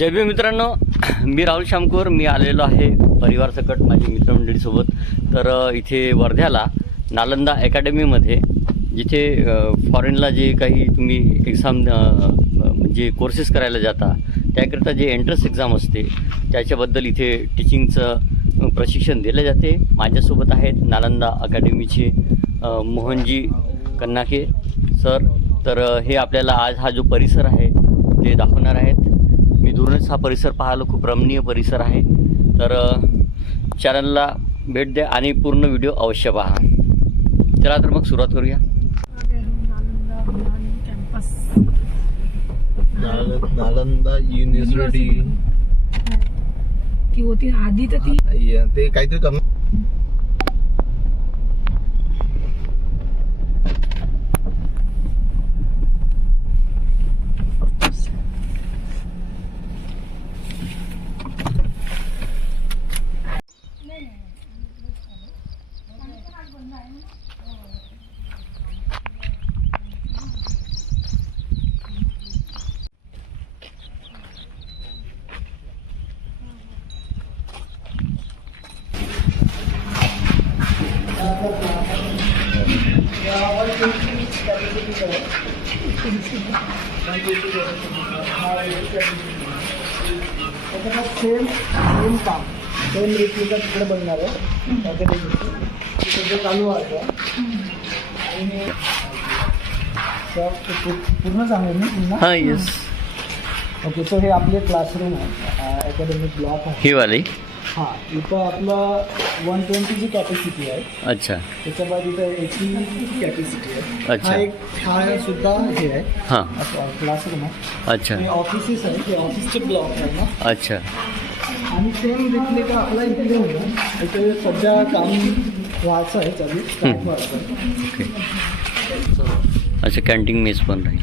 जय भीम मित्रांनो, मी राहुल शामकोर. मी आलेलो आहे परिवार सकट माझी मित्रमंडळीसोबत. तर इथे वर्ध्याला नालंदा अकॅडमीमध्ये जिथे फॉरेनला जे काही तुम्ही एक्झाम म्हणजे कोर्सेस करायला जाता त्याकरिता जे एंट्रन्स एक्झाम असते त्याच्याबद्दल इथे टीचिंगचं प्रशिक्षण दिले जाते. माझ्यासोबत आहेत नालंदा अकॅडमीचे मोहनजी कन्नाके सर. तर हे आपल्याला आज हा जो परिसर आहे ते दाखवणार आहेत. मी दूरच हा परिसर पाहायला खूप रमणीय परिसर आहे. तर चॅनलला भेट द्या आणि पूर्ण व्हिडिओ अवश्य पहा. चला तर मग सुरुवात करूया. नालंदा युनिव्हर्सिटी ती होती आधी तर ती ते काहीतरी करणार. सेम काम सेम रेसिपीचा तिकडे बनणार आहे. तिकडे चालू आहे आणि पूर्ण सांगेल मी पुन्हा. हां येस. ओके, सो हे आपले क्लासरूम आहे, अकॅडमिक ब्लॉक आहे ही वाली. हां, इथं आपलं 120ची कॅपॅसिटी आहे. अच्छा त्याच्या बाद इथं 80 कॅपॅसिटी आहे. अच्छा. हा सुद्धा हे आहे. हां. क्लासरूम आहे. अच्छा हे ऑफिसेस आहे, ते ऑफिसचे ब्लॉक आहे ना. अच्छा. आणि सेम घेतले का आपला इकडे होतं. इथे सध्या काम व्हायचं आहे, चालू स्टार्ट व्हायचं आहे. ओके. अच्छा, कॅन्टीन मेस पण राहील.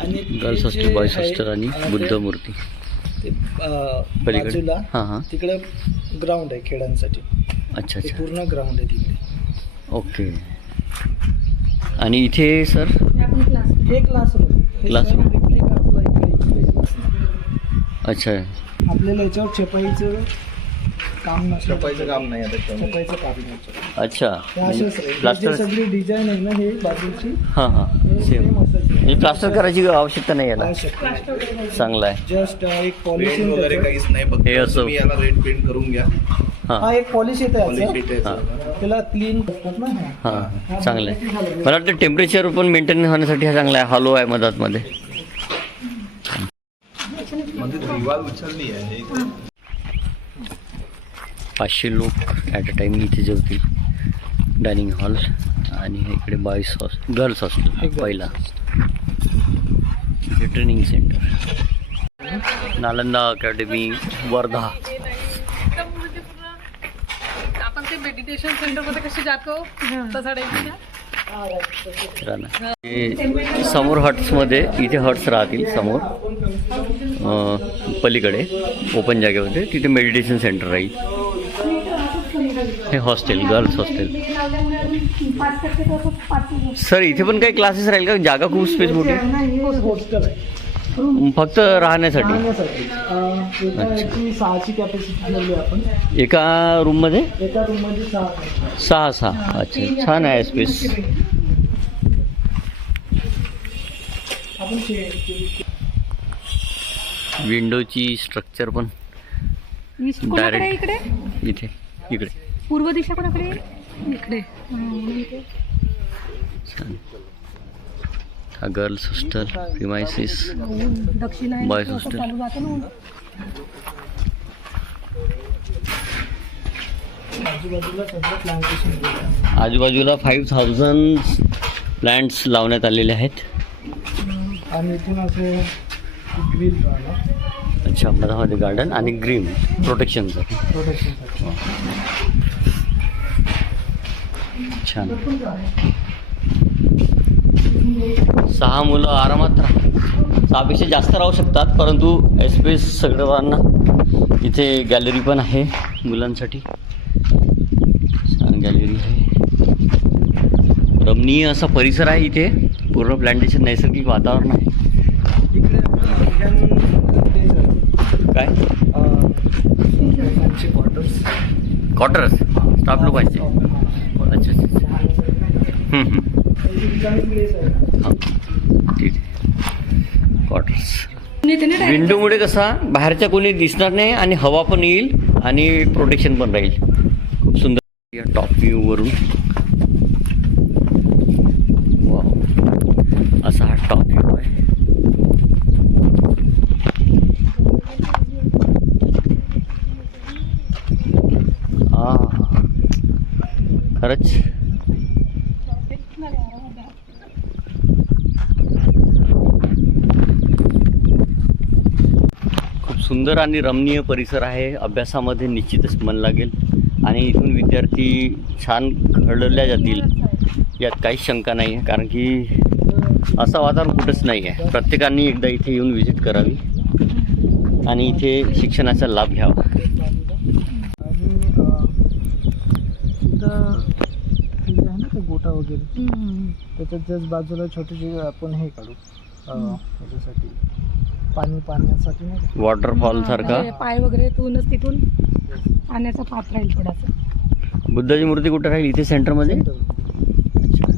आणि गर्ल्स हॉस्टेल, बॉईज हॉस्टेल आणि बुद्ध मूर्ती ते पलीकडे. बाजूला हां हां. तिकडे ग्राउंड आहे खेळांसाठी. अच्छा ते अच्छा. पूर्ण ग्राउंड आहे तिकडे. ओके. आणि इथे सर हे क्लासरूम. Classroom. आपला इकडे अच्छा. आपल्याला याच्यावर छपाईचं काम नसतं. छपाईचं काम नाही आता. छपाईचं काम नाही. अच्छा. प्लास्टर सगळी डिझाईन आहे ना, हे बाजूची हां हां सेम. असंच म्हणजे प्लास्टर करायची आवश्यकता नाही याला. आहे. चांगलं आहे. जस्ट एक पॉलिशिंग पेंट वगैरे काहीच नाही. फक्त हे असं. तुम्ही याला रेड पेंट करून घ्या. हां हा एक पॉलिश येते पॉलिश याचं. येते याचं. त्याला क्लीन करतात ना. हां चांगलं आहे. मला वाटतं टेम्परेचर पण मेंटेन होण्यासाठी हा चांगला आहे. हॉलो आहे मधातमध्ये. म्हणजे दिवाल उचलली आहे. 500 लोक ॲट अ टाईम इथे जेवतील. डायनिंग हॉल आणि इकडे बॉईज गर्ल्स हॉस्टेल पहिला. इथे training centre Nalanda academy Wardha. आपण ते मेडिटेशन सेंटर मध्ये कसे जातो तसा टाईप. हे समोर हट्समध्ये इथे हट्स राहतील समोर पलीकडे ओपन जागेमध्ये. तिथे मेडिटेशन सेंटर राहील. हे हॉस्टेल, गर्ल्स हॉस्टेल. सर इथे पण काही क्लासेस राहील का? जागा खूप स्पेस मोठी आहे. हॉस्टेल आहे फक्त राहण्यासाठी. याची 6ची कॅपॅसिटी ठेवली आपण. एका रूममध्ये एका रूममध्ये 6. 6. अच्छा, छान आहे स्पेस. आपण विंडोची स्ट्रक्चर पण डायरेक्ट इकडे इथे इकडे. पूर्व दिशा कोणाकडे? इकडे. छान. हा गर्ल्स हॉस्टेल प्रिमायसिस. दक्षिण बॉईज हॉस्टेल. चालू राहतं ना. आजूबाजूला सगळं प्लांटेशन. आजूबाजूला 5000 प्लांट्स लावण्यात आलेले आहेत. आणि इथून असे ग्रिल राहणार. अच्छा, मधामध्ये गार्डन आणि ग्रीन प्रोटेक्शनचं. प्रोटेक्शनसाठी. छान. 6 मुलं आरामात 6पेक्षा जास्त राहू शकतात, परंतु स्पेस सगळ्यांना. इथे गॅलरी पण आहे मुलांसाठी. छान गॅलरी आहे. रमणीय असा परिसर आहे इथे. पूर्ण प्लांटेशन, नैसर्गिक वातावरण आहे. इकडे आपण क्वार्टर्स. क्वार्टर्स स्टाफ लोकांचे. अच्छा अच्छा. प्लेस आहे. हां ठीक आहे. क्वार्टर्स. विंडोमुळे कसा बाहेरच्या कोणी दिसणार नाही आणि हवा पण येईल आणि प्रोटेक्शन पण राहील. खूप सुंदर या टॉप व्ह्यूवरून. वाव, असा हा टॉप व्ह्यू आहे. खरंच खूप सुंदर आणि रमणीय परिसर आहे. अभ्यासामध्ये निश्चितच मन लागेल आणि इथून विद्यार्थी छान घडवल्या जातील यात काहीच शंका नाही आहे. कारण की असं वातावरण कुठंच नाही आहे. प्रत्येकाने एकदा इथे येऊन व्हिजिट करावी आणि इथे शिक्षणाचा लाभ घ्यावा. आणि तिथं तिथे आहे ना ते गोटा वगैरे, त्याच्यात जस्ट बाजूला छोटे आपण हे काढू त्याच्यासाठी पाण्यासाठी नाही का? वॉटरफॉल सारखा. पाय वगैरे तूनच तिथून पाण्याचा पात्र राहील थोडासा. बुद्धाची मूर्ती कुठे राहील? इथे सेंटरमध्ये. अच्छा.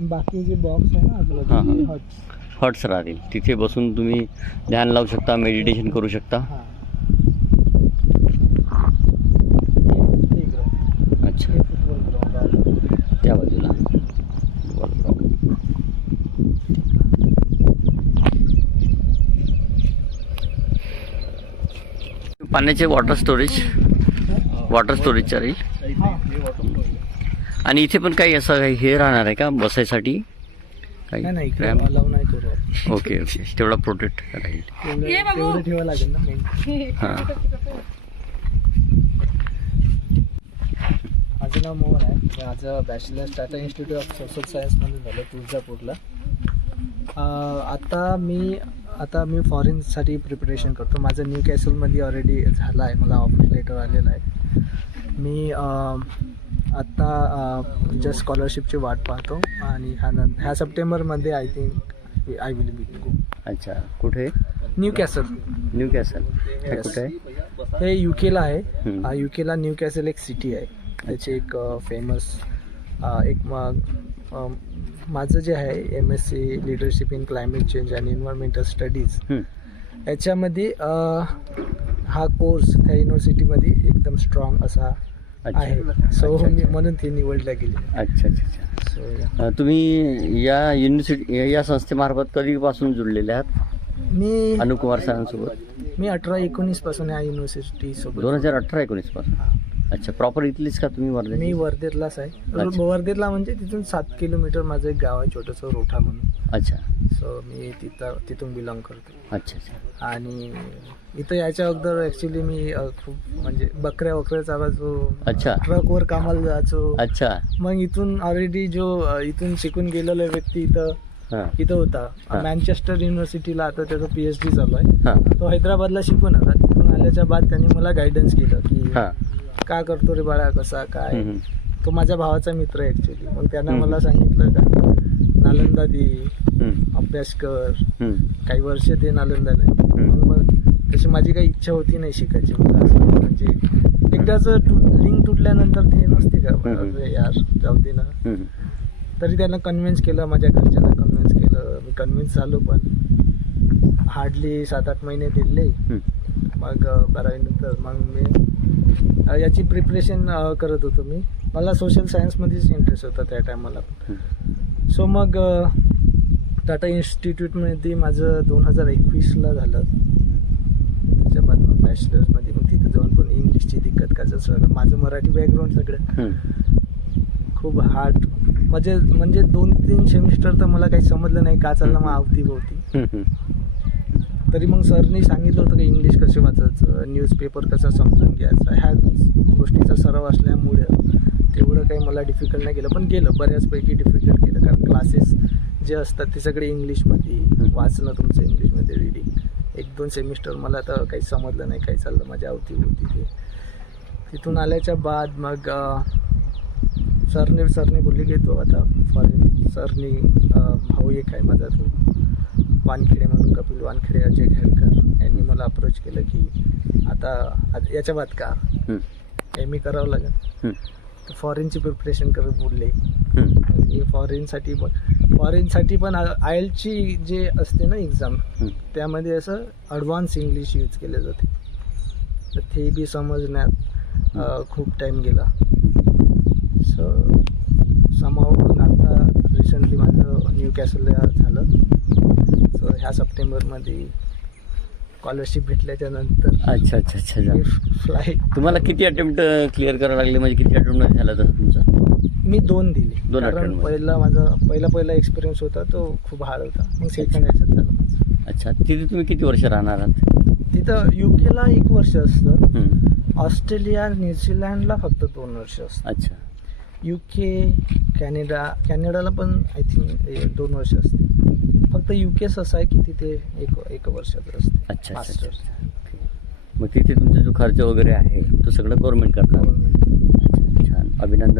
बाकी जे बॉक्स आहे ना हां, आजूबाजूला हां. हट्स. हट्स राहतील. तिथे बसून तुम्ही ध्यान लावू शकता, मेडिटेशन करू शकता. हां. हे ग्राउंड, अच्छा. हे फुटबॉल ग्राउंड आहे. त्या बाजूला. पाण्याचे वॉटर स्टोरेजच्या राहील. आणि इथे पण काही असं काही हे राहणार आहे का बसायसाठी? काही नाही नाही, इकडे रॅम्प? अलाव नाही करू आपण. Okay okay. तेवढा प्रोटेक्ट राहील. तेवढं ठेवावं लागेल ना मेन. हां. माझं नाव मोहन आहे. माझं bachelor Tata institute of social सायन्समध्ये झालं तुळजापूरला. आता मी फॉरेनसाठी प्रिपरेशन करतो. माझं न्यू कॅसलमध्ये ऑलरेडी झालं आहे. मला ऑफर लेटर आलेलं आहे. मी आत्ता जस्ट स्कॉलरशिपची वाट पाहतो आणि ह्या सप्टेंबरमध्ये I think I will be go. अच्छा. कुठे? Newcastle. न्यू कॅसल हे Yes. कुठे आहे? हे युकेला आहे. हम्म. युकेला न्यू कॅसल एक सिटी आहे. त्याची एक फेमस एक माझं जे आहे MSc leadership in climate change and environmental studies, याच्यामध्ये हा कोर्स त्या युनिव्हर्सिटीमध्ये एकदम स्ट्रॉंग असा अच्छा. आहे. सो अच्छा, मी अच्छा. म्हणून ती निवडल्या गेली. अच्छा अच्छा अच्छा. सो तुम्ही या युनिव्हर्सिटी या संस्थेमार्फत कधीपासून जुळलेले आहात मी अनुकुमार सरांसोबत? 18-19 पासून या युनिव्हर्सिटी सोबत. 2018-19 पासून. अच्छा. प्रॉपर इथलीच का तुम्ही वर्धा? मी वर्धेतलाच आहे. अच्छा. वर्धेतला म्हणजे तिथून 7 किलोमीटर माझं एक गाव आहे छोटंसं रोठा म्हणून. अच्छा. सो मी तिथून बिलॉंग करतो. अच्छा अच्छा. आणि इथं याच्या अगोदर ॲक्च्युली मी खूप म्हणजे बकऱ्या चालायचो. अच्छा. ट्रकवर कामाला जायचो. अच्छा. मग इथून ऑलरेडी इथून शिकून गेलेला व्यक्ती हां इथं होता हां. मँचेस्टर युनिव्हर्सिटीला. आता त्याचा PhD चालू आहे. हां तो हैदराबादला शिकून आला. तिथून आल्याच्या बाद त्यांनी मला गायडन्स केलं की हां. का करतो रे बाळा, कसा काय. हम्म. तो माझ्या भावाचा मित्र आहे ॲक्च्युली. मग त्यांना हम्म. मला सांगितलं का नालंदा दे, हम्म. अभ्यास कर, हम्म. काही वर्ष ते नालंदाला. मग तशी माझी काही इच्छा होती नाही शिकायची. मला असं म्हणजे एकदाच लिंक तुटल्यानंतर ते नसते का अरे यार जाऊ दे ना. हम्म. तरी त्यांना कन्व्हिन्स केलं, माझ्या घरच्यांना कन्व्हिन्स केलं. मी कन्व्हिन्स झालो पण हार्डली 7-8 महिने दिले. मग 12वीनंतर मग मी याची प्रिपरेशन करत होतो. मला सोशल सायन्समध्येच इंटरेस्ट होता त्या टायमाला. सो मग टाटा इन्स्टिट्यूटमध्ये माझं 2021ला झालं. त्याच्या बाद मग बॅचलर्समध्ये मग तिथे जाऊन पण इंग्लिशची दिक्कत का सगळं माझं मराठी बॅकग्राऊंड सगळं खूप हार्ड. म्हणजे 2-3 सेमिस्टर तर मला काही समजलं नाही का चाललं मग अवतीभोवती. तरी मग सरनी सांगितलं होतं की इंग्लिश कसे वाचायचं, न्यूजपेपर कसा समजून घ्यायचा. ह्या गोष्टीचा सराव असल्यामुळे तेवढं काही मला डिफिकल्ट नाही केलं. पण केलं बऱ्याचपैकी डिफिकल्ट केलं. कारण क्लासेस जे असतात ते सगळे इंग्लिशमध्ये, वाचणं तुमचं इंग्लिशमध्ये, रीडिंग. 1-2 सेमिस्टर मला तर काही समजलं नाही काही चाललं माझ्या अवतीभोवती ते. तिथून आल्याच्या बाद मग सरने बोलले की तो आता फॉरेन. सरनी भाऊ एक आहे माझा, तो वानखेडे म्हणून कपिल वानखेडे, अजय खेडकर यांनी मला अप्रोच केलं की आता याच्या बाद का MA करावं लागेल, तर फॉरेनची प्रिपरेशन करत बोलले. आणि फॉरेनसाठी पण IELTSची जे असते ना एक्झाम, त्यामध्ये असं ॲडव्हान्स इंग्लिश यूज केले जाते, तर ते बी समजण्यात खूप टाईम गेला. सो समाव मग आता रिसेंटली माझं न्यूकॅसलला झालं. सो ह्या सप्टेंबरमध्ये स्कॉलरशिप भेटल्याच्या नंतर अच्छा अच्छा अच्छा अच्छा. फ्लाईट तुम्हाला किती अटेम्प्ट क्लिअर करावं लागले, म्हणजे किती अटेम्प्ट झाला तसं तुमचा? मी 2 दिले. दोन कारण attempt पहिला एक्सपिरियन्स होता तो खूप हार्ड होता. मग सेकंड ह्याच्यात झालं माझं. अच्छा, तिथे तुम्ही किती वर्ष राहणार आहात? तिथं UK ला 1 वर्ष असतं, ऑस्ट्रेलिया न्यूझीलँडला फक्त 2 वर्ष असतं. अच्छा. UK कॅनडाला पण आय थिंक 2 वर्ष असते. फक्त UKच असं आहे की तिथे एक वर्षाचं असते. अच्छा अच्छा Master. अच्छा. मग तिथे तुमचा जो खर्च वगैरे आहे तो सगळं गव्हर्नमेंट करणार. Government. छान, अभिनंदन.